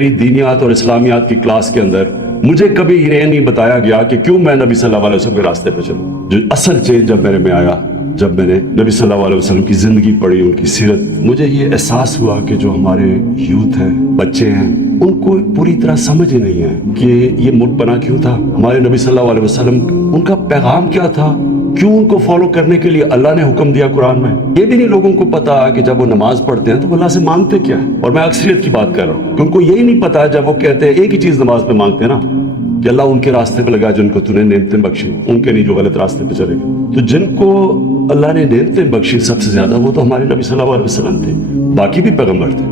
میری دینیات اور اسلامیات کی کلاس کے اندر مجھے کبھی یہ نہیں بتایا گیا کہ کیوں میں نبی صلی اللہ علیہ وسلم کے راستے پہ چلوں. جو اصل چینج جب میرے میں آیا، جب میں نے نبی صلی اللہ علیہ وسلم کی زندگی پڑھی، ان کی سیرت، مجھے یہ احساس ہوا کہ جو ہمارے یوتھ ہیں، بچے ہیں، ان کو پوری طرح سمجھ ہی نہیں ہے کہ یہ ملک بنا کیوں تھا، ہمارے نبی صلی اللہ علیہ وسلم ان کا پیغام کیا تھا، کیوں ان کو فالو کرنے کے لیے اللہ نے حکم دیا قرآن میں. یہ بھی نہیں لوگوں کو پتا کہ جب وہ نماز پڑھتے ہیں تو وہ اللہ سے مانگتے کیا ہے. اور میں اکثریت کی بات کر رہا ہوں کہ ان کو یہی نہیں پتا جب وہ کہتے ہیں ایک ہی چیز نماز پہ مانگتے ہیں نا کہ اللہ ان کے راستے پہ لگا جن کو تو نے نعمتیں بخشی، ان کے نہیں جو غلط راستے پہ چلے گئے. تو جن کو اللہ نے نعمتیں بخشی سب سے زیادہ وہ تو ہمارے نبی صلی اللہ علیہ وسلم تھے، باقی بھی پیغمبر تھے.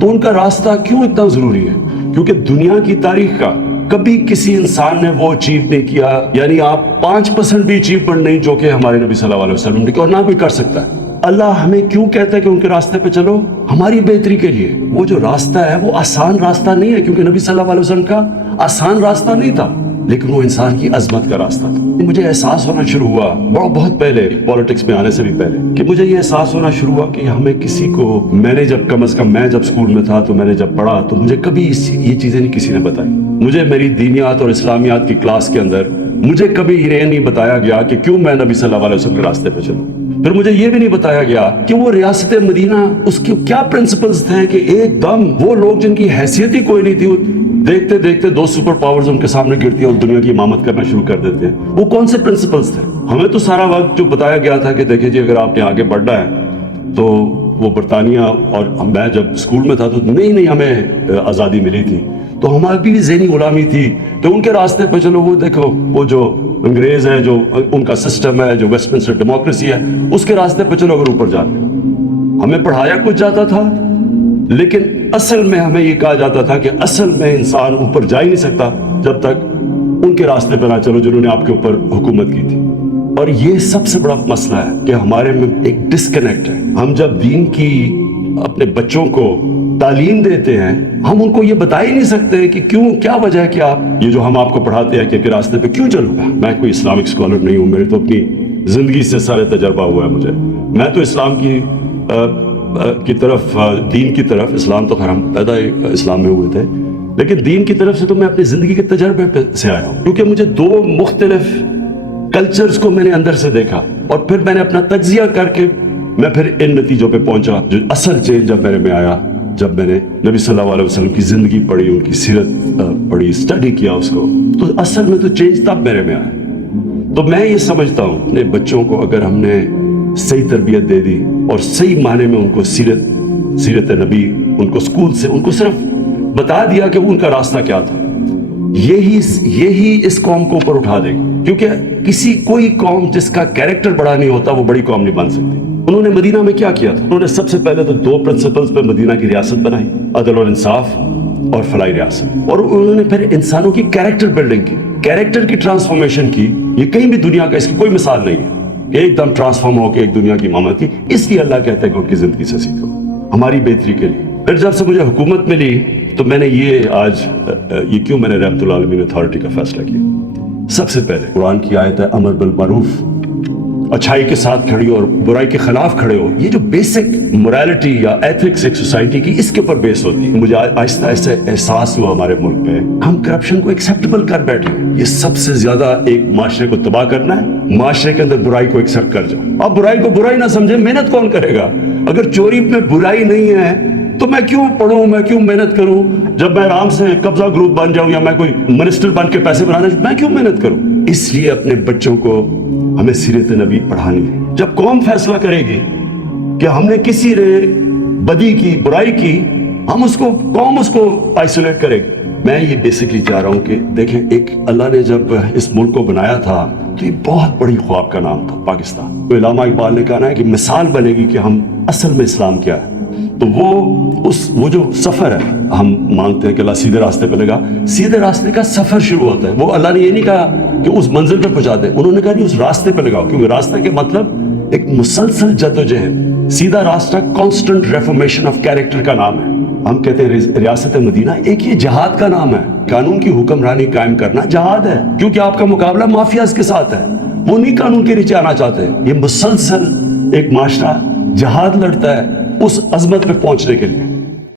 تو ان کا راستہ کیوں اتنا ضروری ہے؟ کیونکہ دنیا کی تاریخ کا کبھی کسی انسان نے وہ اچیو نہیں کیا، یعنی آپ 5% بھی اچیومنٹ نہیں جو کہ ہمارے نبی صلی اللہ علیہ وسلم نے کیا، اور نہ کوئی کر سکتا ہے. اللہ ہمیں کیوں کہتا ہے کہ ان کے راستے پہ چلو؟ ہماری بہتری کے لیے. وہ جو راستہ ہے وہ آسان راستہ نہیں ہے، کیونکہ نبی صلی اللہ علیہ وسلم کا آسان راستہ نہیں تھا، لیکن وہ انسان کی عظمت کا راستہ تھا. مجھے احساس ہونا شروع ہوا بہت پہلے، پالیٹکس میں آنے سے بھی پہلے، کہ مجھے یہ احساس ہونا شروع ہوا کہ ہمیں کسی کو، میں نے جب کم از کم میں جب اسکول میں تھا تو میں نے جب پڑھا تو مجھے کبھی یہ چیزیں نہیں کسی نے بتائی. مجھے میری دینیات اور اسلامیات کی کلاس کے اندر مجھے کبھی یہ نہیں بتایا گیا کہ کیوں میں نبی صلی اللہ علیہ وسلم کے راستے پہ چلوں. پھر مجھے یہ بھی نہیں بتایا گیا کہ وہ ریاست مدینہ، اس کے کیا پرنسپلز تھے کہ ایک دم وہ لوگ جن کی حیثیت ہی کوئی نہیں تھی، دیکھتے دیکھتے 2 سپر پاورز ان کے سامنے گرتی ہیں اور دنیا کی امامت کرنا شروع کر دیتے ہیں. وہ کون سے پرنسپلز تھے؟ ہمیں تو سارا وقت جو بتایا گیا تھا کہ دیکھیں جی اگر آپ نے آگے بڑھنا ہے تو وہ برطانیہ، اور میں جب اسکول میں تھا تو نہیں ہمیں آزادی ملی تھی تو ہماری بھی ذہنی غلامی تھی کہ ان کے راستے پہ چلو. وہ دیکھو وہ جو انگریز ہے، جو ان کا سسٹم ہے، جو ویسٹ منسٹر ڈیموکریسی ہے، اس کے راستے پہ چلو اگر اوپر جانا. ہمیں پڑھایا کچھ جاتا تھا، لیکن اصل میں ہمیں یہ کہا جاتا تھا کہ اصل میں انسان اوپر جا ہی نہیں سکتا جب تک ان کے راستے پہ نہ چلو جنہوں نے آپ کے اوپر حکومت کی تھی. اور یہ سب سے بڑا مسئلہ ہے کہ ہمارے میں ایک ڈسکنیکٹ ہے. ہم جب دین کی اپنے بچوں کو تعلیم دیتے ہیں، ہم ان کو یہ بتا ہی نہیں سکتے کہ کیوں، کیا وجہ ہے کہ آپ یہ جو ہم آپ کو پڑھاتے ہیں کہ راستے پہ کیوں چلو گا. میں کوئی اسلامک اسکالر نہیں ہوں، میرے تو اپنی زندگی سے سارے تجربہ ہوا ہے مجھے. میں تو اسلام کی طرف، دین کی طرف، اسلام تو خیر ہم پیدا اسلام میں ہوئے تھے، لیکن دین کی طرف سے تو میں اپنی زندگی کے تجربے سے آیا ہوں، کیونکہ مجھے 2 مختلف کلچرز کو میں نے اندر سے دیکھا اور پھر میں نے اپنا تجزیہ کر کے میں پھر ان نتیجوں پہ پہنچا. جو اصل چینج جب میرے میں آیا، جب میں نے نبی صلی اللہ علیہ وسلم کی زندگی پڑھی، ان کی سیرت پڑھی، اسٹڈی کیا اس کو، تو اصل میں تو چینج تب میرے میں آیا. تو میں یہ سمجھتا ہوں اپنے بچوں کو اگر ہم نے صحیح تربیت دے دی اور صحیح معنی میں ان کو سیرت نبی، ان کو اسکول سے ان کو صرف بتا دیا کہ ان کا راستہ کیا تھا، یہی اس قوم کو اوپر اٹھا دے گا. کیونکہ کوئی قوم جس کا کیریکٹر بڑا نہیں ہوتا وہ بڑی قوم نہیں بن سکتی. انہوں نے مدینہ میں کیا کیا تھا؟ انہوں نے سب سے پہلے تو 2 پرنسپلز پہ مدینہ کی ریاست بنائی، عدل اور انصاف اور فلاحی ریاست. اور انہوں نے پھر انسانوں کی کیریکٹر بلڈنگ کی، کیریکٹر کی ٹرانسفارمیشن کی. یہ کہیں بھی دنیا کا اس کی کوئی مثال نہیں ہے، ایک دم ٹرانسفارم ہو کے ایک دنیا کی امامت کی. اس لیے اللہ کہتا ہے کہ ان کی زندگی سے سیکھو، ہماری بہتری کے لیے. پھر جب سے مجھے حکومت ملی تو میں نے یہ کیوں میں نے رحمت اللہ عالمین اتھارٹی کا فیصلہ کیا. سب سے پہلے قرآن کی آیت ہے امر بالمعروف، اچھائی کے ساتھ کھڑی ہو اور برائی کے خلاف کھڑے ہو. یہ جو بیسک مورالٹی یا ایتھکس ایک سوسائٹی کی، اس کے اوپر بیس ہوتی ہے. مجھے آہستہ آہستہ احساس ہوا ہمارے ملک میں ہم کرپشن کو ایکسیپٹیبل کر بیٹھے ہیں. یہ سب سے زیادہ ایک معاشرے کو تباہ کرنا ہے. معاشرے کے اندر برائی کو ایکسیپٹ کر جاؤ. اب برائی کو برائی نہ سمجھے، محنت کون کرے گا؟ اگر چوری میں برائی نہیں ہے تو میں کیوں پڑھوں، میں کیوں محنت کروں؟ جب میں آرام سے قبضہ گروپ بن جاؤں یا میں کوئی منسٹر بن کے پیسے بنانا، میں کیوں محنت کروں؟ اس لیے اپنے بچوں کو ہمیں سیرت نبی پڑھانی ہے. جب قوم فیصلہ کرے گی کہ ہم نے کسی نے بدی کی، برائی کی، قوم اس کو آئسولیٹ کرے گی. میں یہ بیسکلی چاہ رہا ہوں کہ دیکھیں، ایک اللہ نے جب اس ملک کو بنایا تھا تو یہ بہت بڑی خواب کا نام تھا پاکستان. تو علامہ اقبال نے کہا ہے کہ مثال بنے گی کہ ہم اصل میں اسلام کیا ہے. تو وہ جو سفر ہے، ہم مانگتے ہیں کہ اللہ سیدھے راستے پہ لگا. سیدھے راستے کا سفر شروع ہوتا ہے. وہ اللہ نے یہ نہیں کہا کہ اس منزل پہ پہنچا دے، انہوں نے کہا نہیں، اس راستے پہ لگاؤ. کیونکہ راستے کے مطلب ایک مسلسل جدوجہد. سیدھا راستہ کانسٹنٹ ریفارمیشن آف کیریکٹر کا نام ہے. ہم کہتے ہیں ریاست مدینہ ایک یہ جہاد کا نام ہے. قانون کی حکمرانی قائم کرنا جہاد ہے، کیونکہ آپ کا مقابلہ مافیاز کے ساتھ ہے. وہ نہیں قانون کے نیچے آنا چاہتے. یہ مسلسل ایک معاشرہ جہاد لڑتا ہے اس عظمت پہ پہنچنے کے لیے.